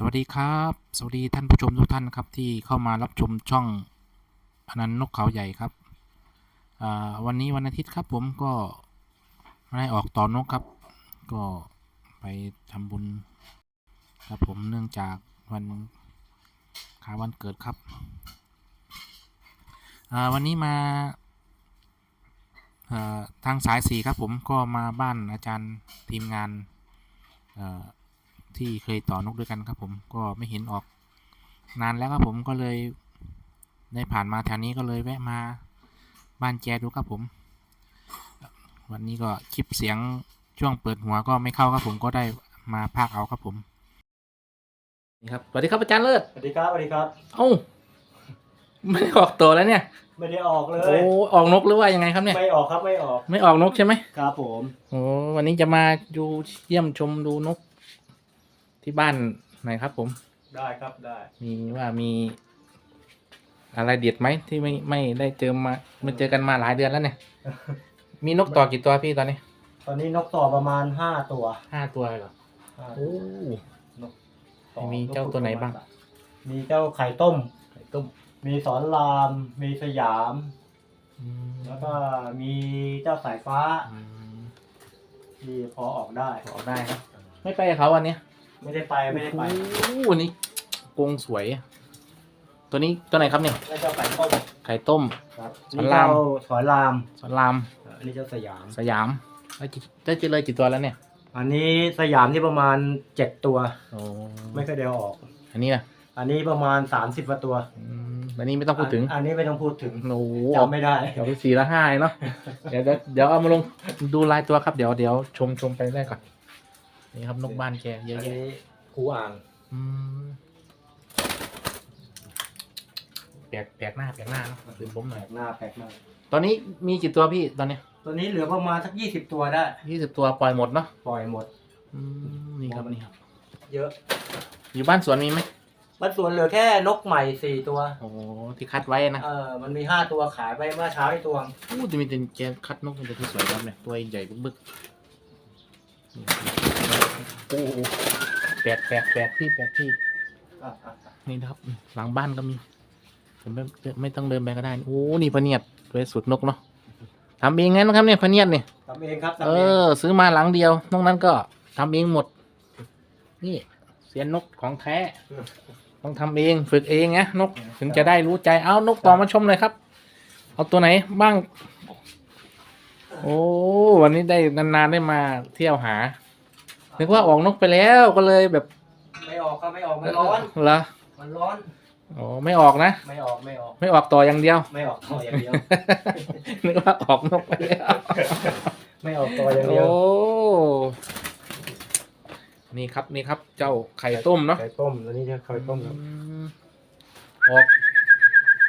สวัสดีครับ สวัสดีท่านผู้ชมทุกท่านครับที่เข้ามารับชมช่องอนันต์นกเขาใหญ่ครับวันนี้วันอาทิตย์ครับผมก็ไม่ได้ออกต่อนกครับ ก็ไปทำบุญครับผมเนื่องจากวันขาวันเกิดครับวันนี้มาทางสายสีครับผมก็มาบ้านอาจารย์ทีมงานอ ที่เคยต่อนกด้วยกันครับผมก็ไม่เห็นออก นานแล้วครับผมก็เลยได้ผ่านมาแถวนี้ก็เลยแวะมาบ้านแจดูครับผม วันนี้ก็คลิปเสียงช่วงเปิดหัวก็ไม่เข้าครับผมก็ได้มาพากเอาครับผมนี่ครับสวัสดีครับอาจารย์เลิศสวัสดีครับสวัสดีครับ เอ้าไม่ได้ออกตัวแล้วเนี่ย ไม่ได้ออกเลโอ้ยออกนกหรือว่ายังไงครับเนี่ยไม่ออกครับไม่ออก ไม่ออกนกใช่ไหมครับผมโอ้วันนี้จะมาดูเยี่ยมชมดูนก ที่บ้านหน่อยครับ ผม ได้ครับได้ มีว่ามีอะไรเด็ดไหมที่ไม่ไม่ได้เจอมาไม่เจอกันมาหลายเดือนแล้วเนี่ย มีนกต่อกี่ตัวพี่ตอนนี้ตอนนี้นกต่อประมาณห้าตัวห้าตัวเหรอห้าโอ้ ต่อมีเจ้าตัวไหนบ้าง มีเจ้าไข่ต้ม ไข่ต้มมีสอนราม มีสยาม อืมแล้วก็มีเจ้าสายฟ้าอืมที่พอออกได้ออกได้ครับ ไม่ไปกับเขาวันเนี้ย ไม่ได้ไปไม่ได้ไปโอ้โหวันนี้กรงสวย ตัวนี้ตัวไหนครับเนี่ย แล้วเจ้าไข่ต้มไข่ต้ม ครับสอนนี่ราม เจ้าสอนรามสอนรามอันนี้เจ้าสยาม สยาม ได้กี่ได้เจอเลยกี่ตัวแล้วเนี่ยอันนี้สยามที่ประมาณเจ็ดตัว โอ้ไม่เคยเดียวออก อันนี้นะอันนี้ประมาณสามสิบกว่าตัวอืมอันนี้ไม่ต้องพูดถึงอันนี้ไม่ต้องพูดถึงโอ้โหจำไม่ได้ เดี๋ยวไปสี่ละห้าเนาะ เดี๋ยวเดี๋ยวเดี๋ยวเอามาลงดูลายตัวครับ เดี๋ยวเดี๋ยวชมชมไปได้ก่อน นี่ครับนกบ้านแกเยอะอันแยะนี้คูอ่างอืมแปลกแปลกหน้าแปลกหน้าเนอะคือผมหแปน่ลอยกหน้าแปลกหน้าตอนนี้มีกี่ตัวพี่ตอนเนี้ยตัวนี้เหลือประมาณสักยี่สิบตัวได้ ยี่สิบตัวปล่อยหมดเนาะปล่อยหมด อืมนี่ครับนี่ครับ เยอะอยู่บ้านสวนมีไหมบ้านสวนเหลือแค่นกใหม่สี่ตัว โอ้โหที่คัดไว้นะเออ มันมีห้าตัวขายไปเมื่อเช้าที่ตัวอู้จะมีแต่แกคัดนกมันจะที่สวยครับเนี่ยตัวใหญ่บึกๆ โอ้โหแปลกแปลกแปลกพี่แปลกพี่อะอะอะนี่นะครับ หลังบ้านก็มีผมไม่ไม่ต้องเดินไปก็ได้ โอ้ นี่พะเนียดไว้สุดนกเนาะทำเองงั้นนะครับเนี่ยพะเนียดเนี่ยทำเองครับเอทำเองอ ซื้อมาหลังเดียวนอกนั้นก็ทำเองหมด นี่ เสียนนกของแท้ ต้องทำเองฝึกเองนะนกถึงจะได้รู้ใจเอานกต่อมาชมเลยครับ เอาตัวไหนบ้าง โอ้วันนี้ได้นานๆได้มาเที่ยวหา นึกว่าออกนกไปแล้วก็เลยแบบไม่ออกครับไม่ออกมันร้อนเหรอมันร้อนโอ้ไม่ออกนะ ไม่ออกไม่ออก ไม่ออกต่ออย่างเดียว ไม่ออกต่ออย่างเดียวนึกว่าออกนกไปแล้ว ไม่ออกต่ออย่างเดียวโอ้นี่ครับนี่ครับ เจ้าไข่ต้มเนาะไข่ต้มตัวนี้จะไข่ต้มครับอืมออก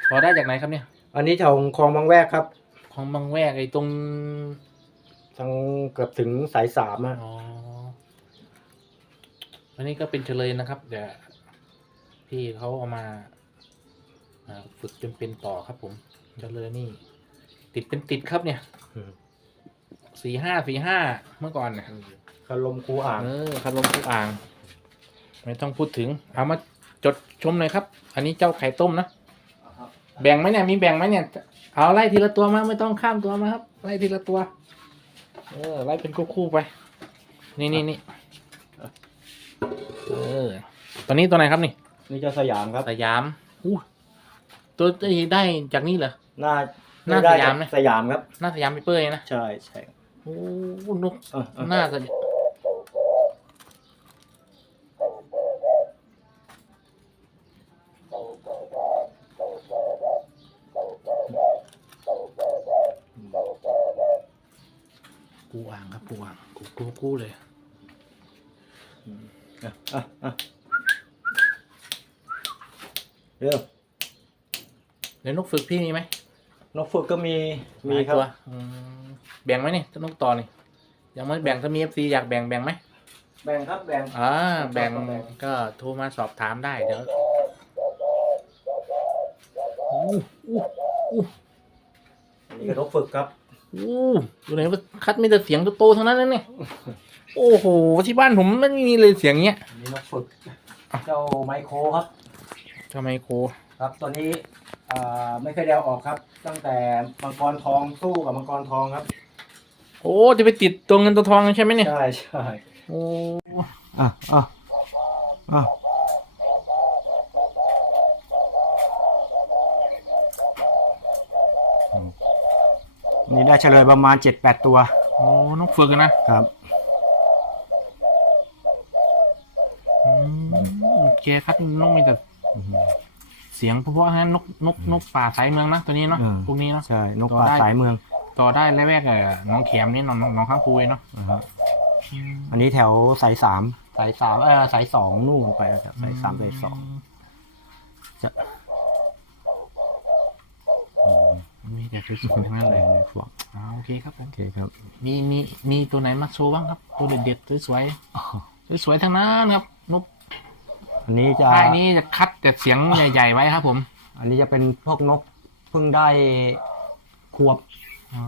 พอได้จากไหนครับเนี่ย อันนี้แถวคลองบางแวกครับของบางแวกไอ้ตรงทางเกือบถึงสายสามอะอ๋อ อันนี้ก็เป็นเฉลยนะครับเดี๋ยวพี่เขาเอามาอ่าฝึกจนเป็นต่อครับ ผมเฉลยนี่ ติดเป็นติดครับเนี่ยอืมสี่ห้าสี่ห้าเมื่อก่อนเนี่ยคารมคูอ่างเออคารมทุกอ่าง ไม่ต้องพูดถึง เอามาจดชมหน่อยครับ อันนี้เจ้าไข่ต้มนะแบ่งไหมเนี่ยมีแบ่งไหมเนี่ย เอาไล่ทีละตัวมาไม่ต้องข้ามตัวมาครับ ไล่ทีละตัว เออไล่เป็นคู่ๆไป นี่นี่นี่ เออตัวนี้ตัวไหนครับนี่นี่เจ้าสยามครับ สยามอู้ตัวที่ได้จากนี่เหรอ หน้าหน้าได้สยามไหมสยามครับ หน้าสยามไปเปื่อยนะ ใช่ใช่โอ้นกเออเออหน้าสยามกูอ่างครับกูอ่างกูกูกูเลย อะอะอะเร็วเดี๋ยวนกฝึกพี่มีไหมนกฝึกก็มีมีหลายครับ ตัวอืมแบ่งไหมนี่ถ้านกต่อนี่ยังไม่แบ่งถ้ามีเอฟซีอยากแบ่งแบ่งไหมแบ่งครับแบ่ง อ่าแบ่งแบ่ง ก็โทรมาสอบถามได้เดี๋ยวอู้อู้นี่ก็นกฝึกครับอู้อยู่ไหนว่าคัดมีแต่เสียงโตๆทั้งนั้นนะเนี่ย โอ้โหที่บ้านผมไม่มีเลยเสียงเงี้ยอันนี่นกฝึก เจ้าไมโครครับ ทำไมโคครับตัวนี้อ่าไม่เคยได้เอาออกครับ ตั้งแต่มังกรทองสู้กับมังกรทองครับ โอ้จะไปติดตัวเงินตัวทองใช่ไหมเนี่ยใช่ใช่โอ้อะอะอะนี่ได้เฉลยประมาณเจ็ดแปดตัว โอ้นกฝึกอะนะครับ มแกครับนกมีแต่เสียงเพราะๆฮะนกนกนกป่าสายเมืองนะตัวนี้เนาะอืม พวกนี้เนาะ ใช่ นกตัวป่าได้ สายเมืองต่อได้แรกๆอะน้องแขมนี่น้องน้องน้องข้างคูเนาะอ่าฮะอันนี้แถวสายสามสายสามเออสายสองนู่นไปแล้วครับสายสามสายสองจะมีแต่สวยๆทั้งนั้นเลยพวกอ่าโอเคครับผมโอเคครับ มีมีมีตัวไหนมาโชว์บ้างครับ ตัวเด็ดๆสวยๆสวยๆทั้งนั้นครับนก อันนี้จะ ค่ายนี้จะคัดแต่เสียงใหญ่ ๆ ไว้ครับ ผมอันนี้จะเป็นพวกนกเพิ่งได้ควบ อ๋อ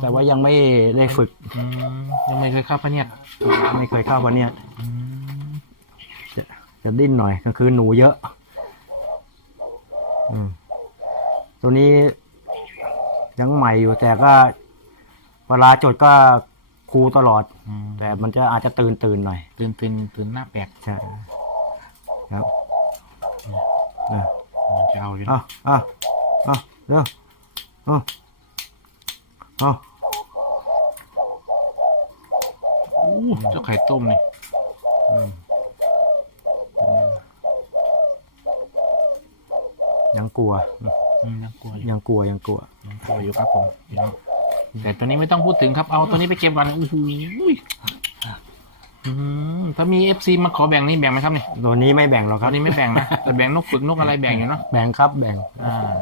แต่ว่ายังไม่ได้ฝึก อืมยังไม่เคยเข้าพะเนียดไม่เคยเข้าวันเนี้ยอืมจะจะดิ้นหน่อยก็คือหนูเยอะ อืม ตัวนี้ยังใหม่อยู่แต่ก็ เวลาจดก็ครูตลอด อืมแต่มันจะอาจจะตื่นตื่นหน่อย ตื่นตื่นตื่นหน้าแปลกใช่ ครับอะมันจะเอาอยู่อะนะอะอะเร็วอะอะอู้เจ้าไข่ต้มนี่อืมยังกลัว อืมยังกลัวอยู่ยังกลัวยังกลัว ยังกลัวอยู่ครับผมเดี๋ยวแต่ตัวนี้ไม่ต้องพูดถึงครับเอาตัวนี้ไปเก็บก่อนโอ้โห อืมถ้ามีเอฟซีมาขอแบ่งนี่แบ่งไหมครับนี่ตัวนี้ไม่แบ่งหรอกคตอรับนนี้ไม่แบ่งนะ แต่แบ่งนกฝึกนกอะไรแบ่งอยู่เนาะแบ่งครับแบ่งอ่า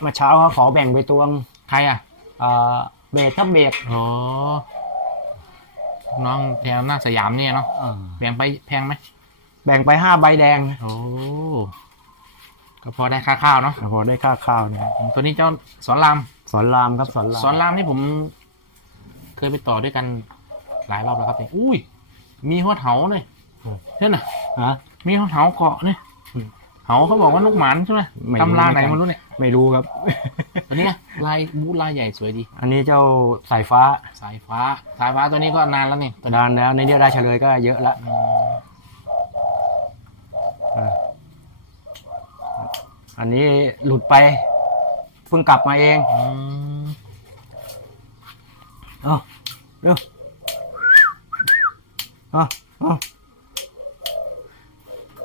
เมื่อเช้าเขาขอแบ่งไปตวงใครอะอ่าเบสครับเบสโอ้น้องแถวหน้าสยามเนี่ยเนาะอ่าแบ่งไปแพงไหมแบ่งไปห้าใบแดงโอ้ก็พอได้ค่าข้าวเนาะพอได้ค่าข้าวเนี่ย ตัวนี้เจ้าสอนราม สอนรามครับสอนรามสอนรามนี่ผม เคยไปต่อด้วยกัน หลายรอบแล้วครับเนี่ยอุ้ย มีหัวเถาเลยเห็นน่ะฮะมีหัวเถาเกาะเนี่ยอืมเหาเขาบอกว่านกหมานใช่ไหมไม่รู้ตำราไหนเหมืไม่อนกันรู้เนี่ยไม่รู้ครับ ตัวนี้ไงลายบูทลายใหญ่สวยดี อันนี้เจ้าสายฟ้า สายฟ้า สายฟ้าตัวนี้ก็นานแล้วนี่ตัวนี้นานแล้วในนี้ได้เฉลยก็เยอะละอืมอ่าอันนี้หลุดไปเพิ่งกลับมาเองอืมเอาเร็ว เอาเอา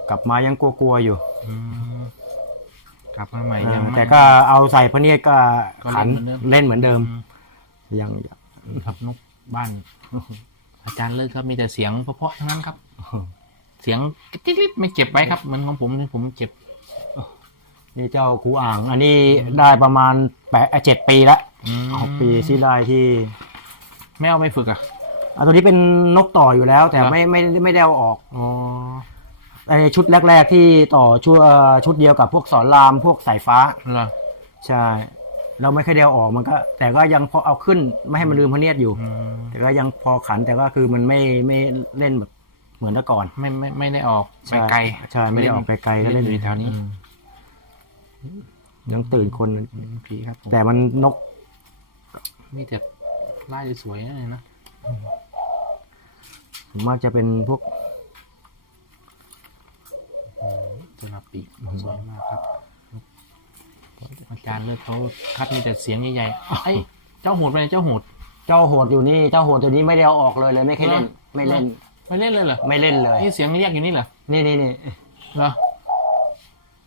กลับมายังกลัวๆอยู่อืมกลับมาใหม่ยังอ่าไม่ แต่ก็เอาใส่พระเนียดก็ก็ขันเล่นเหมือนเดิมเล่นเหมือนเดิมยังครับนกบ้าน อาจารย์เลิกครับมีแต่เสียงเพราะๆทั้งนั้นครับ เสียงกิ๊ดๆไม่เก็บไว้ครับเหมือนของผมที่ผมเก็บนี่เจ้าครูอ่าง อันนี้ได้ประมาณแปดเจ็ดปีละอืมหกปีที่ได้ที่ไม่เอาไปฝึกอะ อะตัวนี้เป็นนกต่ออยู่แล้ว แต่ครับไม่ไม่ไม่ได้เอาออกอ๋อในชุดแรก ๆ ที่ต่อชุดเอ่อชุดเดียวกับพวกสอนรามพวกสายฟ้า เหรอใช่ เราไม่เคยได้เอาออกมันก็ แต่ก็ยังพอเอาขึ้นไม่ให้มันลืมพระเนียดอยู่ อืมแต่ก็ยังพอขันแต่ก็คือมันไม่ไม่เล่นแบบเหมือนแต่ก่อน ไม่ไม่ไม่ได้ออกไปใช่ไกลใช่ไม่ได้ออกไปไกลก็เล่เล่นนอยู่แถวนี้อืมยังตื่นคนอืมผีครับผมแต่มันนก มีแต่ลายสวยๆนะนะ ผมว่าจะเป็นพวกจุลปีกสวยมากครับ อาจารย์เลิกเขาคัดมีแต่เสียงใหญ่ๆไอ้ยเจ้าโหดไปไหนเจ้าโหด เจ้าโหดอยู่นี่ เจ้าโหดตัวนี้ไม่ได้เอาออกเลยเลย ไม่เคยเล่นเหรอไม่เล่น ไม่เล่นเลยเหรอ ไม่เล่นเลย นี่เสียงเรียกอยู่นี่เหรอ นี่นี่นี่เหรอ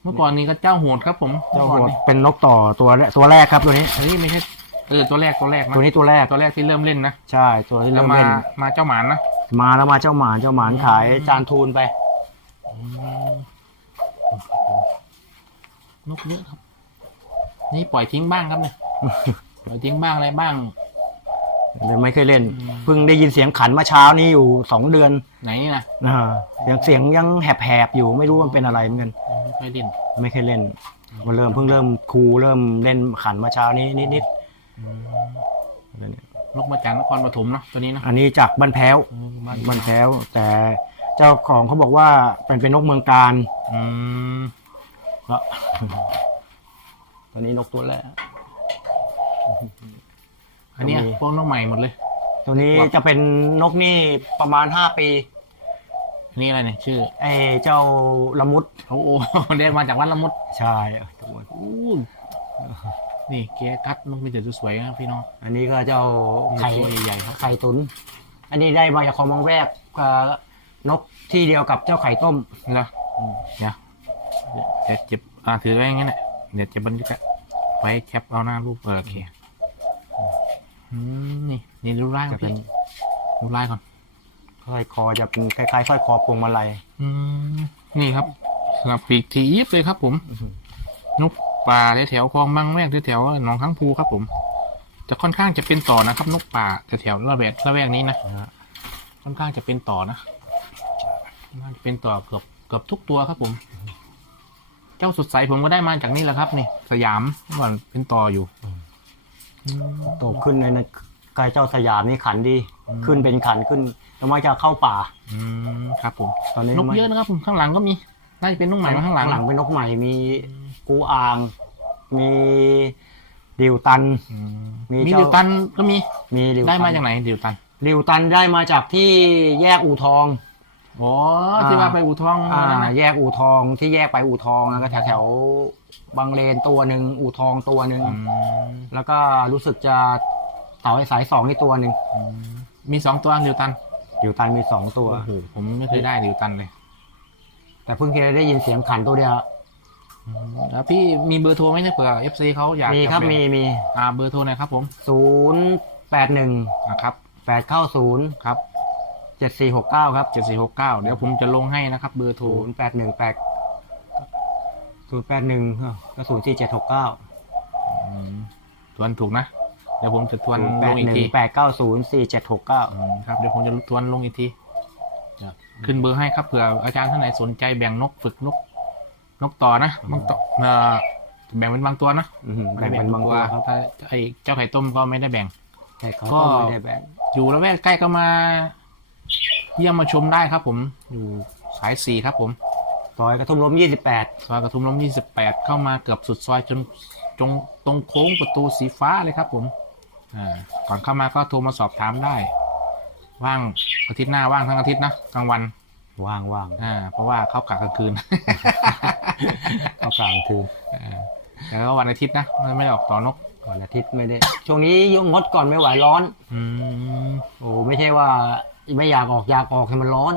เมื่อก่อนนี้ก็เจ้าโหดครับ ผม เจ้าโหมื่อก่ดอนนี้เป็นนกต่อตัวแรกตัวแรกครับตัวนี้เฮ้ยไม่ใช่ เออตัวแรกตัวแรกนะตัวนี้ตัวแรกตัวแรกที่เริ่มเล่นนะใช่ตัวที่แล้เริ่วมมาเล่นมาเจ้าหมานนะมาแล้วมาเจ้าหมานเจ้าหมานขายจานทูนไปนกเยอะครับ นี่ปล่อยทิ้งบ้างครับเนี่ยปล่อยทิ้งบ้างอะไรบ้าง เลยไม่เคยเล่นอืม เพิ่งได้ยินเสียงขันเมื่อเช้านี้อยู่สองเดือนไหนนี่นะอ่าเสียงเสียงยังแหบๆอยู่ไม่รู้มันเป็นอะไรเหมือนกันยังไม่ค่อยเล่นไม่เคยเล่นมาเริ่มเพิ่งเริ่มครูเริ่มเล่นขันเมื่อเช้านี้นิด อืมๆนกมาจากนครปฐมเนาะตัวนี้เนาะอันนี้จากบ้านแพ้วอืมบ้านบ้านแพ้ว แต่เจ้าของเขาบอกว่าเป็นเป็นนกเมืองการอืมแล้วตอนนี้นกตัวแรก อันเนี้ยมีพวกน้องใหม่หมดเลย ตัวนี้ครับ จะเป็นนกนี่ประมาณห้าปีอันนี้อะไรเนี่ยชื่อไอ้เจ้าละมุดโอ้โห ได้มาจากวัดละมุดใช่ตัวอู้นี่ เก๊กัดนกมีแต่สวยๆนะพี่น้องอันนี้ก็เจ้ามีไข่ตัวใหญ่ๆครับ ไข่ตุน อันนี้ได้มาจากคลองมองแวกกับนกที่เดียวกับเจ้าไข่ต้มเหรออืมเดี๋ยวเดี๋ยวเจ็บอ่าถือไว้อย่างงั้นแหละเดี๋ยวเจ็บบันทึกอะไว้แคปเอาหน้ารูปเออโอเคอืมนี่นี่ดูลายก่อจะนเป็นพี่ดูลายก่อน สร้อยคอจะเป็นคล้ายๆสร้อยคอพวงมาลัย อืมนี่ครับสำหรับปีกทียิบเลยครับผม นก ป่าแถวๆคลองบางแวกแถวๆหนองข้างภูครับ ผม จะค่อนข้างจะเป็นต่อนะครับ นกป่าแถวๆระแวกระแวกนี้นะนะฮะค่อนข้างจะเป็นต่อนะค่อนข้างจะเป็นต่อเกือบเกือบทุกตัวครับผม เจ้าสุดใสผมก็ได้มาจากนี่แหละครับนี่สยามเมื่อก่อนเป็นต่ออยู่อืมโตขึ้นในนั้นไก่เจ้าสยามนี่ขันดีอืมขึ้นเป็นขันขึ้นแล้วมันจะเข้าป่า อืมครับผมตอนนี้นกเยอะนะครับผมข้างหลังก็มี น่าจะเป็นนกใหม่มาข้างหลังข้างหลังเป็นนกใหม่มี กูอ่าง มีดิวตันอืมมีมีเจ้าดิวตันก็มีมีดิวได้ตันมาจากไหนดิวตันดิวตันได้มาจากที่แยกอู่ทองอ๋อที่ว่าไปอู่ทองอ่านั่นนะแยกอู่ทองที่แยกไปอู่ทองแล้วก็แถวแถวๆบางเลนตัวหนึ่งอู่ทองตัวหนึ่งอืมแล้วก็รู้สึกจะเสาไอ้สายสองนี่ตัวหนึ่งอืมมีสองตัวดิวตันดิวตันมีสองตัว โอ้โหผมไม่เคยได้ดิวตันเลยแต่เพิ่งเคยได้ยินเสียงขันตัวเดียวอืม แล้วพี่มีเบอร์โทรไหมเนี่ยเผื่อเอฟซีเขาอยากมีครับจะไปมีมีอ่าเบอร์โทรหน่อยครับผมศูนย์แปดหนึ่งนะครับแปดเข้าศูนย์ครับเจ็ดสี่หกเก้าครับเจ็ดสี่หกเก้าเดี๋ยวผมจะลงให้นะครับ เบอร์โทรศูนย์แปดหนึ่งแปดศูนย์แปดหนึ่งก็ศูนย์สี่เจ็ดหกเก้าอืมทวนถูกนะ เดี๋ยวผมจะทวนแปลดงอีหกนึ่งทีแปดเก้าศูนย์สี่เจ็ดหกเก้า อืมครับเดี๋ยวผมจะทวนลงอีกทีจะขึ้นเบอร์ให้ครับเผื่ออาจารย์ท่านไหนสนใจแบ่งนกฝึกนก นกต่อนะบางต่อเอ่อแบ่งเป็นบางตัวนะแบ่งเป็นบางตัวครับถ้าไอเจ้าไข่ต้มก็ไม่ได้แบ่งแต่เขาก็ก็ไม่ได้แบ่งอยู่ละแวกใกล้ก็มา เยี่ยมมาชมได้ครับ ผมอยู่สายสี่ครับ ผมซอยกระทุ่มล้มยี่สิบแปดซอยกระทุ่มล้ม28เข้ามาเกือบสุดซอยจนจงตรงโค้งประตูสีฟ้าเลยครับ ผมอ่าก่อนเข้ามาก็โทรมาสอบถามได้ ว่างอาทิตย์หน้าว่างทั้งอาทิตย์นะกลางวันว่างว่างอ่า เพราะว่าเข้ากะกลางคืน เอากลางคืออ่าแล้วก็วันอาทิตย์นะไม่ไม่ได้ออกต่อนกวันอาทิตย์ไม่ได้ ช่วงนี้ยงงดก่อนไม่ไหวร้อน อืมโอ้ไม่ใช่ว่าไม่อยากออกอยากออกให้มันร้อน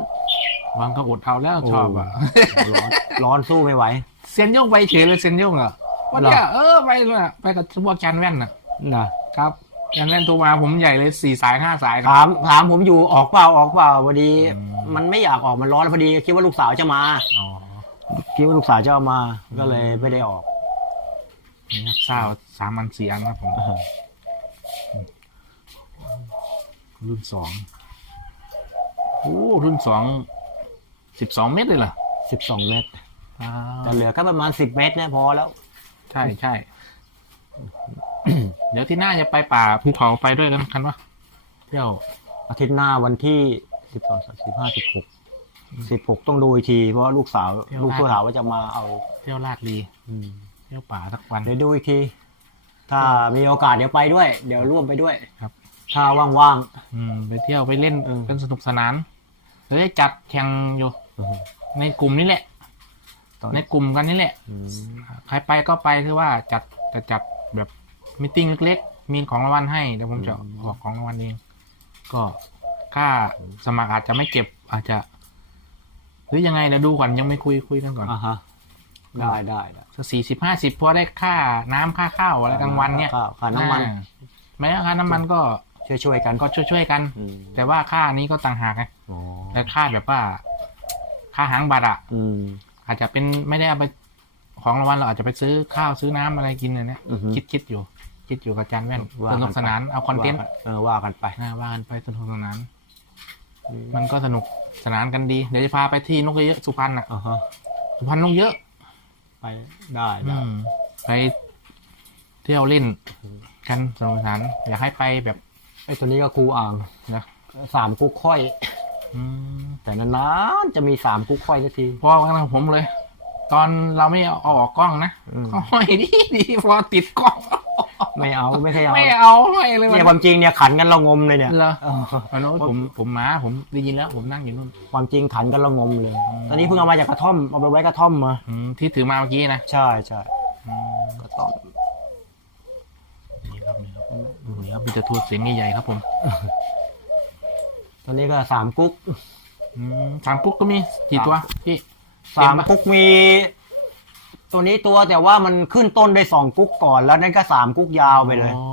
วางก็อดเอาแล้วชอบอะโอ้ร้อนร้อนสู้ไม่ไหว เซียนโยงไปเฉยเลยเซียนโยงอะวันเนี้ยเออไปเลยอะไปกับพวกแกนแว่นอะนะครับแกนแว่นโทรมาผมใหญ่เลยสี่สายห้าสายครับถามถามผมอยู่ออกเปล่าออกเปล่าพอดีอืมมันไม่อยากออกมันร้อนพอดีคิดว่าลูกสาวจะมาอ๋อ คิดว่าลูกสาวจะเอามา ก็เลยไม่ได้ออกนี่ครับเศร้าสามอันสี่อันครับผมรุ่นสองโอ้รุ่นสองสิบสองเมตรเลยเหรอสิบสองเมตรอ่าแต่เหลือก็ประมาณสิบเมตรเนี่ยพอแล้ว ใช่ใช่ เดี๋ยวที่หน้าจะไปป่าภูเขาไปด้วยกันคันวะเที่ยวอาทิตย์หน้าวันที่สิบสองสามสิบห้าสิบหก สิบหกต้องดูอีกทีเพราะว่าลูกสาวลูกสาวว่าจะมาเอาเที่ยวลาดลีอืมเที่ยวป่าสักวัน เดี๋ยวดูอีกที ถ้ามีโอกาสเดี๋ยวไปด้วย เดี๋ยวร่วมไปด้วยครับ ถ้าว่าง อืมไปเที่ยวไปเล่นเออ กันสนุกสนานเดี๋ยวจะจัดแข่งอยู่ ๆในกลุ่มนี่แหละ ตอนในกลุ่มกันนี่แหละ อืมใครไปก็ไปคือว่าจัดจะจัดแบบมิ팅เล็กๆ มีของรางวัลให้เดี๋ยวผมจะออกของรางวัลเอง ก็ค่าสมัครอาจจะไม่เก็บอาจจะ หรือยังไงเดี๋ยวดูก่อนยังไม่คุยคุยกันก่อนอ่าฮะได้ได้ได้สักสี่สิบห้าสิบพอได้ค่าน้ำค่าข้าวอะไรกลางวันเนี่ยค่าค่าน้ำมันอ่าแม้ค่าน้ำมันก็ช่วยช่วยๆกันก็ช่วยๆกันอืมแต่ว่าค่านี้ก็ต่างหากไงอ๋อแต่ค่าแบบว่า ค่าหางบัตรอะอืมอาจจะเป็นไม่ได้เอาไปของรางวัลเราอาจจะไปซื้อข้าวซื้อน้ำอะไรกินอะไรเนี่ยอือฮึคิดคิดอยู่ คิดอยู่กับอาจารย์แว่นว่าสกันนุกสนานไปเอาคอนเทนต์ว่ากัเออว่ากันไปนะว่ากันไปสนุกสนาน มันก็สนุกสนานกันดี เดี๋ยวจะพาไปที่นกเยอะๆสุพรรณอะอ่าฮะสุพรรณนกเยอะไปได้อืได้มไปเที่ยวเล่นกันสนุกสนานอยากให้ไปแบบไอ้ตัวนี้ก็ครูอ่างนะสามกูค่อย อืมแต่แต่นานๆจะมีสามกุ๊กค่อยสักที พอกันของผมเลย ตอนเราไม่เอาออกกล้องนะอืม ก็ห้อยดีดีพอติดกล้อง ไม่เอาไม่เคยเอาไม่เอาห้อยเลยเนี่ยความจริงเนี่ยขันกันเรางมเลยเนี่ยเหรอเอออันนู้นผมผมมาผมได้ยินแล้ว ผมนั่งอยู่นู่นความจริงขันกันเรางมเลยอืมตอนนี้เพิ่งเอามาจากกระท่อมเอาไปไว้กระท่อมมาอืมที่ถือมาเมื่อกี้นะใช่ใช่อืมกระท่อมนี่ครับนี่ครับดูนี่ครับมีแต่ตัวเสียงใหญ่ๆครับผม ตอนนี้ก็สามกุ๊กอืมสามปุ๊กก็มีกี่ตัวพี่สามเต็มปะกุ๊กมี ตัวนี้ตัวแต่ว่ามันขึ้นต้นได้สองกุ๊กก่อนแล้วนั่นก็สามกุ๊กยาวไปเลย อ๋อ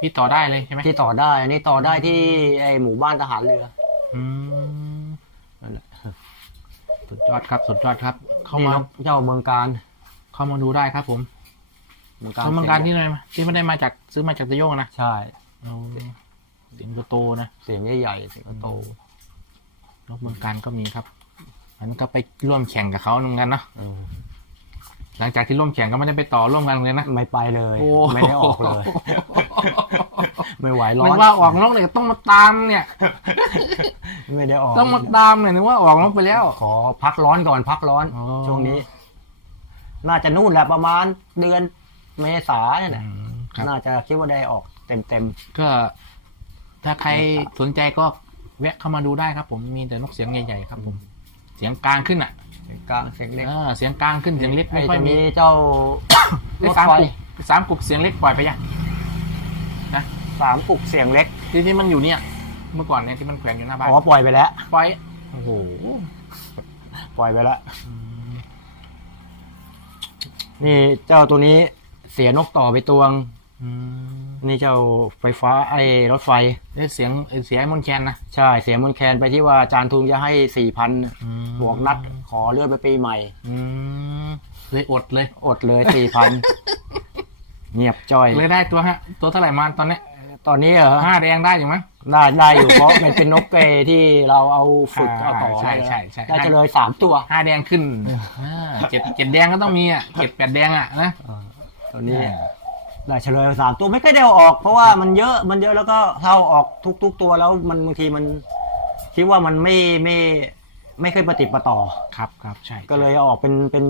พี่ต่อได้เลยใช่ไหมที่ต่อได้ อันนี้ต่อได้ที่ไอหมู่บ้านทหารเรืออืมนั่นแหละสุดยอดครับ สุดยอดครับ เข้านี่มานกเจ้าเมืองการเข้ามาดูได้ครับผมเมืองการเขาเมืองการที่ไหนมาที่ไม่ได้มาจากซื้อมาจากตะโยงนะใช่ เอาเสียงโตๆนะ เสียงใหญ่ๆเสียงโตนกเมืองการก็มีครับอันนั้นก็ไปร่วมแข่งกับเขาเหมือนกันเนาะเออ หลังจากที่ร่วมแข่งก็ไม่ได้ไปต่อร่วมกันเลยนะ ไม่ไปเลย โอ้ ไม่ได้ออกเลย ไม่ไหวร้อนึนกว่าออกนกเลยต้องมาตามเนี่ย ไม่ได้ออกต้องมาตามเนี่ยนึกว่าออกนกไปแล้ว ขอพักร้อนก่อนพักร้อน อ๋อ ช่วงนี้ น่าจะนู่นแหละประมาณเดือนเมษาเนี่ยแหละอืมครับ น่าจะคิดว่าได้ออกเต็มเต็มก็ถ้าใครสนใจก็แวะเข้ามาดูได้ครับ ผมมีแต่นกเสียงใหญ่ๆครับ ผม เสียงกลางขึ้นอะๆเสียงกลางเสียงเล็กเออเสียงกลางขึ้นเสียงเล็กไอ้ไม่ค่อยตัวมีนี้เจ้าไอ้รถสามไฟกุกสามกุกเสียงเล็กปล่อยไปยังสามกุกเสียงเล็กที่ที่มันอยู่เนี่ย เมื่อก่อนเนี่ยที่มันแขวนอยู่หน้าบ้านอ๋อปล่อยไปแล้วปล่อยโอ้โหปล่อยไปแล้วอืมนี่เจ้าตัวนี้เสียนกต่อไปตวงอืม นี่เจ้าไฟฟ้าไอ้รถไฟเอ้ยเสียงเสียงไอ้มอนแคนนะ ใช่เสียมนแคนไปที่ว่าอาจารย์ทุงจะให้สี่พันอืม บวกนัดขอเลื่อนไปปีใหม่ อืมเลยอดเลย อดเลยสี่พันเงียบจ้อย เลยได้ตัวฮะ ตัวเท่าไหร่มาตอนเนี้ยตอนนี้เหรอห้าแดงได้อยู่มั้งได้ได้อยู่ เพราะมันเป็นนกเอที่เราเอาฝึกอ่าเอาต่อใช่ใช่ใช่ ได้เฉลยสามตัวห้าแดงขึ้นอ่าเจ็ดเจ็ดแดงก็ต้องมีอะเจ็ดแปดแดงอะนะ ตอนนี้ ได้เฉลยสามตัวไม่ค่อยได้เอาออก เพราะว่ามันเยอะมันเยอะแล้วก็เท่าออกทุก ๆ ตัวแล้วมันบางทีมันคิดว่ามันไม่ไม่ไม่เคยปฏิดประต่อ ครับครับใช่ก็เลยเอาออกเป็นเป็น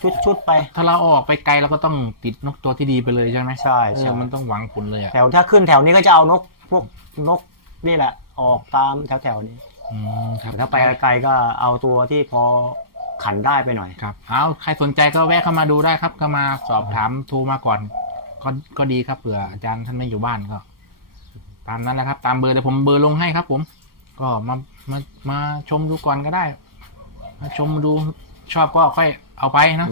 ชุดชุดๆไป ถ้าเราเอาออกไปไกลเราก็ต้องติดนกตัวที่ดีไปเลยใช่ไหมใช่เอใช่อมันต้องหวังผลเลยอะแถวถ้าขึ้นแถวนี้ก็จะเอานกพวกนกนี่แหละ ออกตามแถวแถวๆนี้อืมครับแต่ถ้าไปไกลๆก็เอาตัวที่พอขันได้ไปหน่อยครับเอาใครสนใจก็แวะเข้ามาดูได้ครับเข้ามาสอบถามโทรมาก่อน ก็ก็ดีครับเผื่ออาจารย์ท่านไม่อยู่บ้านก็ ตามนั้นแหละครับ ตามเบอร์เดี๋ยวผมเบอร์ลงให้ครับ ผม ก็มามามาชมดูก่อนก็ได้มาชมดูชอบก็ค่อยเอาไปนะ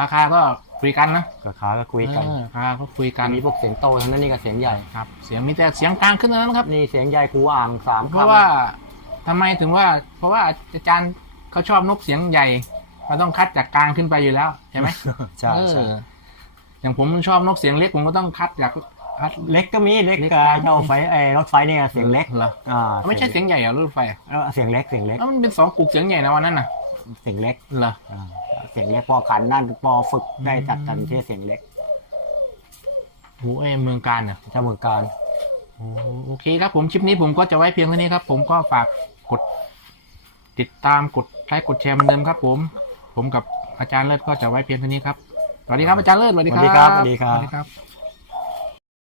ราคาก็คุยกันนะกับขาก็คุยกันเออราคาก็คุยกันมีพวกเสียงโตทั้งนั้นนี่กับเสียงใหญ่ครับ เสียงมีแต่เสียงกลางขึ้นเท่านั้นครับนี่เสียงใหญ่ครูอ่างสามเพราะว่าทำไมถึงว่า เพราะว่าอาจารย์เขาชอบนกเสียงใหญ่มันต้องคัดจากกลางขึ้นไปอยู่แล้วใช่ไหมใช่เอใช่ ออย่างผมชอบนกเสียงเล็กผมก็ต้องคัดจากคัด เล็กก็มีเล็กเล็ก กับเจ้าไฟไอ้รถไฟเนี่ยเสียงเล็กเหรออ่าไม่ใช่เสียงใหญ่เหรอรถไฟอะเออเสียงเล็กเสียงเล็กแล้วมันเป็นสองกุกเสียงใหญ่นะวันนั้นน่ะเสียงเล็กเหรออ่าเสียงเล็กพอขันนั่นพอฝึกได้จัดกันที่เสียงเล็กโหเอ้ยเมืองการเนี่ยเจ้าเมืองการ โอ้โอเคครับผมคลิปนี้ผมก็จะไว้เพียงเท่านี้ครับ ผมก็ฝากกด ติดตามกดไลค์กดแชร์เหมือนเดิมครับ ผม ผมกับอาจารย์เลิศก็จะไว้เพียงเท่านี้ครับ สวัสดีครับอาจารย์เลิศสวัสดีครับสวัสดีครับสวัสดีครับ